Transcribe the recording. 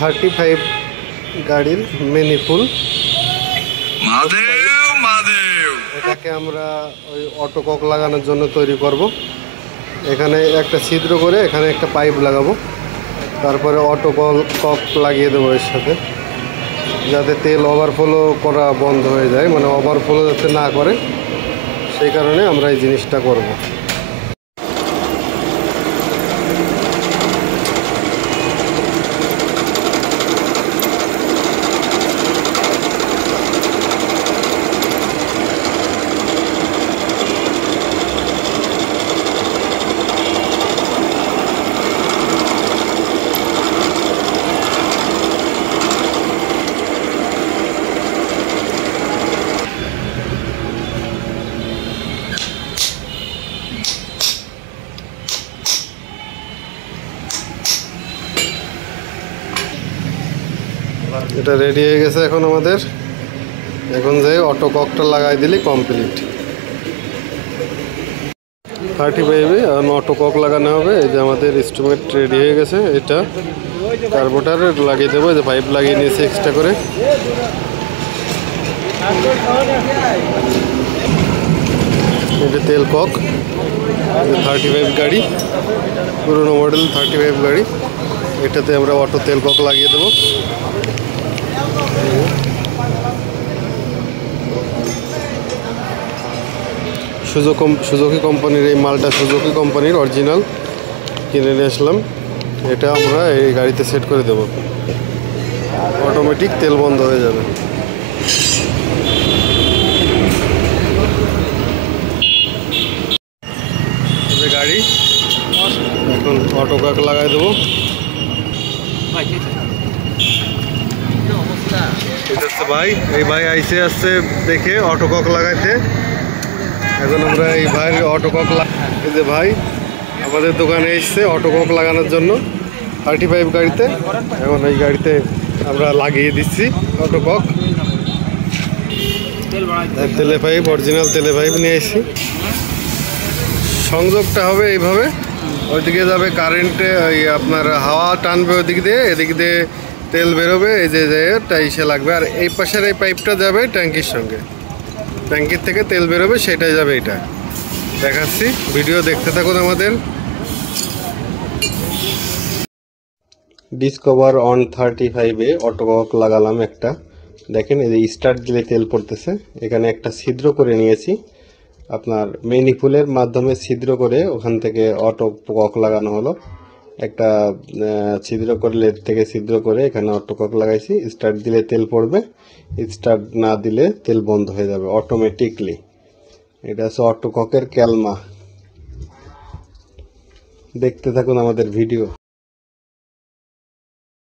35 গাড়ির ম্যানিফুল। এটাকে আমরা ওই অটো কক লাগানোর জন্য তৈরি করব। এখানে একটা ছিদ্র করে এখানে একটা পাইপ লাগাবো, তারপরে অটো কক লাগিয়ে দেবো এর সাথে, যাতে তেল ওভারফ্লো করা বন্ধ হয়ে যায়, মানে ওভারফ্লো যাতে না করে, সেই কারণে আমরা এই জিনিসটা করব। এটা রেডি হয়ে গেছে। এখন আমাদের যে অটো ককটা লাগাই দিলে কমপ্লিট। 35-এ এখন অটো কক লাগানো হবে। এই যে আমাদের ইনস্ট্রুমেন্ট রেডি হয়ে গেছে। এটা কার্বোরেটর লাগিয়ে দেবো, যে পাইপ লাগিয়ে নিয়েছি এক্সট্রা করে। এটা তেল কক, 35 গাড়ি, পুরোনো মডেল 35 গাড়ি। এটাতে আমরা অটো তেল কক লাগিয়ে দেবো। সুজুকি কোম্পানির এই মালটা, সুজুকি কোম্পানির অরিজিনাল কিনে নিয়ে আসলাম। এটা আমরা এই গাড়িতে সেট করে দেব, অটোমেটিক তেল বন্ধ হয়ে যাবে। গাড়ি এখন অটো কক লাগাই দেবো। ভাই, এই ভাই আইসে আসছে দেখে অটো কক লাগাইতে। এখন আমরা এই ভাইয়ের অটো কক, এই যে ভাই আমাদের দোকানে এসছে অটো কক লাগানোর জন্য 35 গাড়িতে। এখন এই গাড়িতে আমরা লাগিয়ে দিচ্ছি অটো কক। তেলে পাইপ, অরিজিনাল তেলে পাইপ নিয়ে এসেছি। সংযোগটা হবে এইভাবে, ওইদিকে যাবে কারেন্টে, ওই আপনার হাওয়া টানবে ওইদিক দিয়ে, এদিক দিয়ে তেল বেরোবে, এই যে টাইসে লাগবে। আর এই পাশের এই পাইপটা যাবে ট্যাঙ্কির সঙ্গে, ট্যাঙ্কির থেকে তেল বেরোবে, সেটাই যাবে। এটা দেখাচ্ছি, ভিডিও দেখতে থাকুন আমাদের। ডিসকভার অন 35-এ অটো কক লাগালাম একটা। দেখেন এই যে স্টার্ট দিলে তেল পড়তেছে। এখানে একটা ছিদ্র করে নিয়েছি, আপনার ম্যানিফুলের মাধ্যমে ছিদ্র করে ওখান থেকে অটো কক লাগানো হলো। একটা ছিদ্র করে, লেদ থেকে ছিদ্র করে এখানে অটো কক লাগাইছি। স্টার্ট দিলে তেল পড়বে, স্টার্ট না দিলে তেল বন্ধ হয়ে যাবে অটোমেটিকলি। এটা হচ্ছে অটো ককের ক্যালমা। দেখতে থাকুন আমাদের ভিডিও।